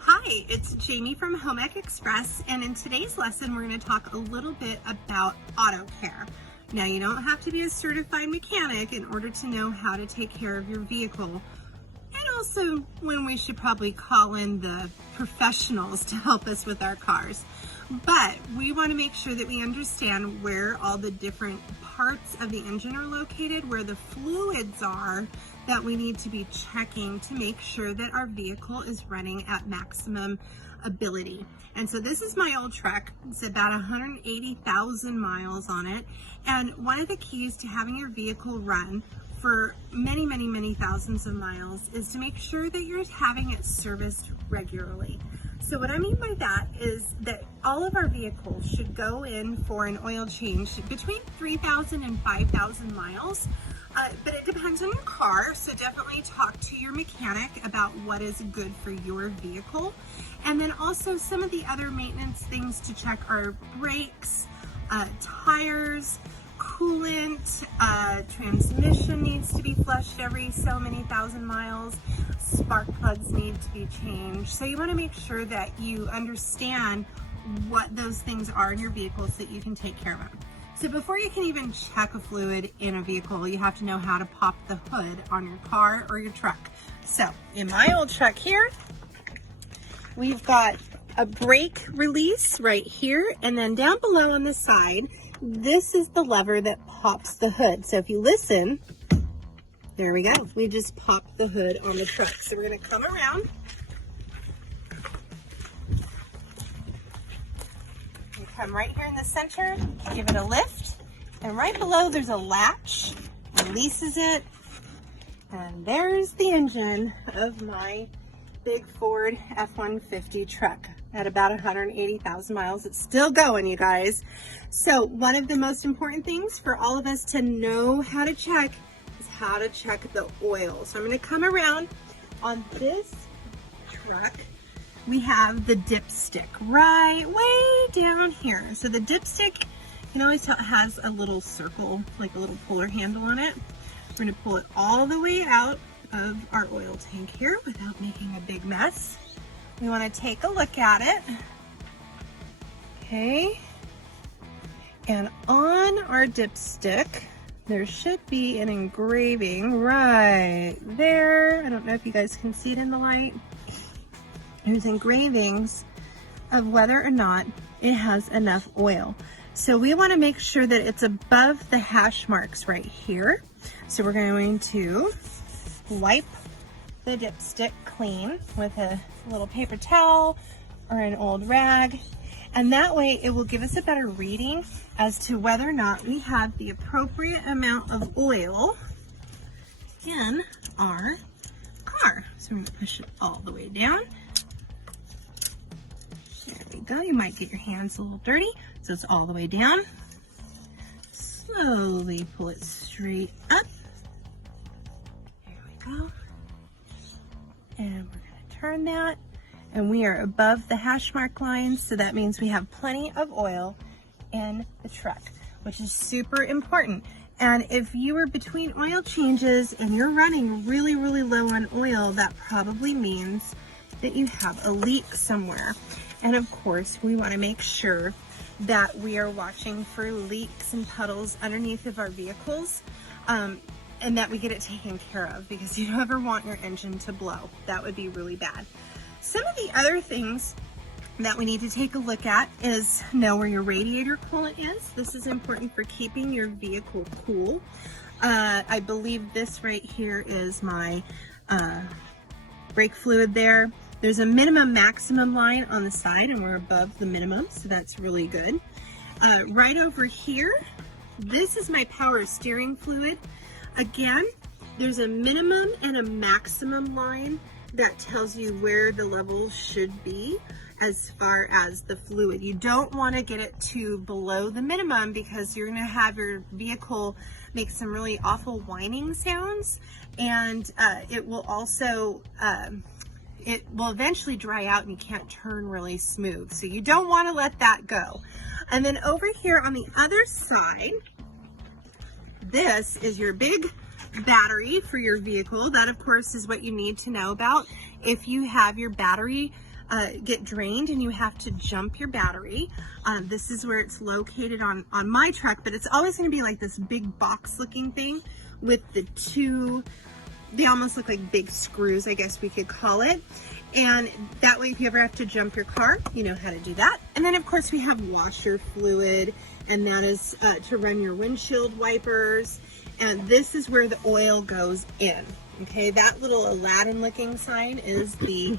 Hi, it's Jamie from Home Ec Express, and in today's lesson we're going to talk a little bit about auto care. Now, you don't have to be a certified mechanic in order to know how to take care of your vehicle, and also when we should probably call in the professionals to help us with our cars. But we want to make sure that we understand where all the different parts of the engine are located, where the fluids are that we need to be checking to make sure that our vehicle is running at maximum ability. And so this is my old truck. It's about 180,000 miles on it. And one of the keys to having your vehicle run for many thousands of miles is to make sure that you're having it serviced regularly. So what I mean by that is that all of our vehicles should go in for an oil change between 3,000 and 5,000 miles. But it depends on your car, so definitely talk to your mechanic about what is good for your vehicle. And then also some of the other maintenance things to check are brakes, tires, coolant, transmission needs to be flushed every so many thousand miles, spark plugs need to be changed. So you want to make sure that you understand what those things are in your vehicle so that you can take care of them. So before you can even check a fluid in a vehicle, you have to know how to pop the hood on your car or your truck. So in my old truck here, we've got a brake release right here, and then down below on the side, this is the lever that pops the hood. So if you listen, there we go. We just popped the hood on the truck. So we're gonna come around. You come right here in the center, give it a lift, and right below there's a latch, releases it, and there's the engine of my big Ford F-150 truck at about 180,000 miles. It's still going, you guys. So one of the most important things for all of us to know how to check is how to check the oil. So I'm going to come around on this truck. We have the dipstick right way down here. So the dipstick, you can always tell it has a little circle, like a little puller handle on it. We're going to pull it all the way out of our oil tank here without making a big mess. We want to take a look at it. Okay. And on our dipstick, there should be an engraving right there. I don't know if you guys can see it in the light. There's engravings of whether or not it has enough oil. So we want to make sure that it's above the hash marks right here. So we're going to wipe the dipstick clean with a little paper towel or an old rag, and that way it will give us a better reading as to whether or not we have the appropriate amount of oil in our car. So we're going to push it all the way down. There we go. You might get your hands a little dirty, so it's all the way down. Slowly pull it straight up. There we go. And we're going to turn that, and we are above the hash mark lines, so that means we have plenty of oil in the truck, which is super important. And if you are between oil changes and you're running really low on oil, that probably means that you have a leak somewhere. And of course, we want to make sure that we are watching for leaks and puddles underneath of our vehicles. And that we get it taken care of, because you don't ever want your engine to blow. That would be really bad. Some of the other things that we need to take a look at is know where your radiator coolant is. This is important for keeping your vehicle cool. I believe this right here is my brake fluid there. There's a minimum maximum line on the side, and we're above the minimum, so that's really good. Right over here, this is my power steering fluid. Again, there's a minimum and a maximum line that tells you where the levels should be as far as the fluid. You don't want to get it to below the minimum, because you're going to have your vehicle make some really awful whining sounds, and it will also it will eventually dry out and you can't turn really smooth. So you don't want to let that go. And then over here on the other side, this is your big battery for your vehicle. That, of course, is what you need to know about. If you have your battery get drained and you have to jump your battery. This is where it's located on my truck, but it's always going to be like this big box looking thing with the two, they almost look like big screws, I guess we could call it. And that way, if you ever have to jump your car, you know how to do that. And then of course we have washer fluid, and that is to run your windshield wipers. And this is where the oil goes in. Okay, that little Aladdin looking sign is the,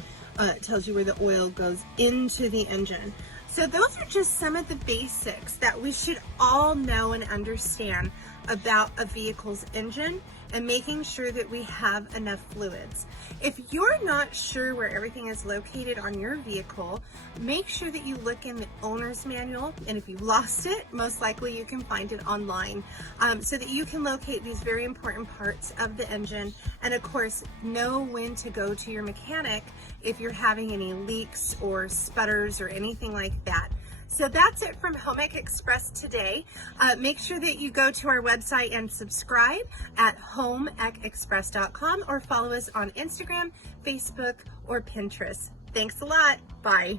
tells you where the oil goes into the engine. So those are just some of the basics that we should all know and understand about a vehicle's engine, and making sure that we have enough fluids. If you're not sure where everything is located on your vehicle, make sure that you look in the owner's manual, and if you lost it, most likely you can find it online, so that you can locate these very important parts of the engine, and of course know when to go to your mechanic if you're having any leaks or sputters or anything like that. So that's it from Home Ec Express today. Make sure that you go to our website and subscribe at homeecexpress.com, or follow us on Instagram, Facebook, or Pinterest. Thanks a lot. Bye.